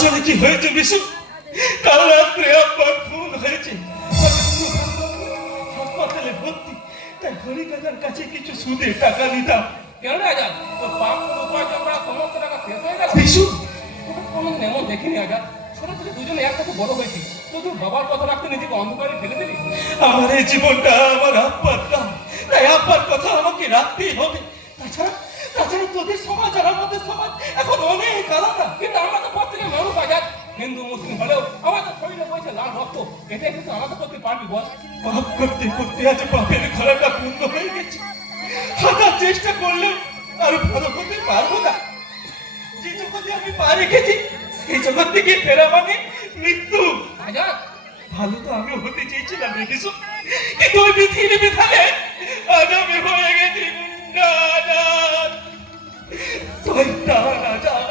আসলে কি হয়েছে বিশু? কাল রাত্রে আব্বার খুন হয়েছে, হাসপাতালে ভর্তি। তাই হরি কাকার কাছে কিছু সুদে টাকা নিতাম। কেন আজাদ, তোর পাপ উপার্জন করা সমস্ত টাকা শেষ হয়ে গেছে? বিশু, তোকে কোনোদিন এমন দেখিনি আজাদ। ছোট থেকে দুজনে একসাথে বড় হয়েছি, তো তুই বাবার কথা রাখতে নিজেকে অন্ধকারে ফেলে দিলি। আমার এই জীবনটা আমার আব্বার নাম, তাই আব্বার কথা আমাকে রাখতেই হবে। তাছাড়া তাছাড়া তোদের সমাজ আর আমাদের সমাজ এখন অনেক আলাদা। কিন্তু আমরা তো প্রত্যেকে মানুষ আজাদ, হিন্দু মুসলিম হলেও আমাদের শরীরে বইছে লাল রক্ত। এটাই কিন্তু আলাদা করতে পারবি বল? পাপ করতে করতে আজ পাপের ঘোড়াটা পূর্ণ হয়ে গেছে। হাঁটার চেষ্টা করলেও আর ভালো হতে পারবো না। যে জগতে আমি পা রেখেছি সেই জগৎ থেকে ফেরা মানে মৃত্যু। আজাদ, ভালো তো আমিও হতে চেয়েছিলাম রে কিছু, কিন্তু ওই পৃথিবীর বিধানে আজ আমি হয়ে গেছি গুন্ডারাজ, শয়তান আজাদ।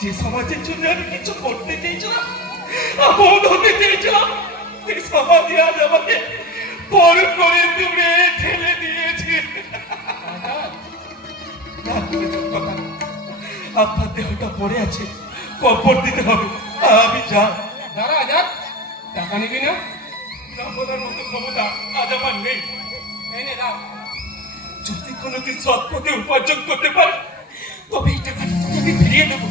যে সমাজের জন্য আমি কিছু করতে চেয়েছিলাম, আপন হতে চেয়েছিলাম, সেই সমাজে আজ আমাকে পর করে দূরে ঠেলে দিয়েছে। আজাদ, আপনার দেহটা পড়ে আছে, কবর দিতে হবে, আমি যাই। দাঁড়া আজাদ, টাকা নিবি না? না বলার মতো ক্ষমতা আজ আমার নেই। এই নে রাখ। যদি কোনোদিন সৎ পথে উপার্জন করতে পারে তবে এই টাকাটা তোকে আমি ফিরিয়ে দেবো।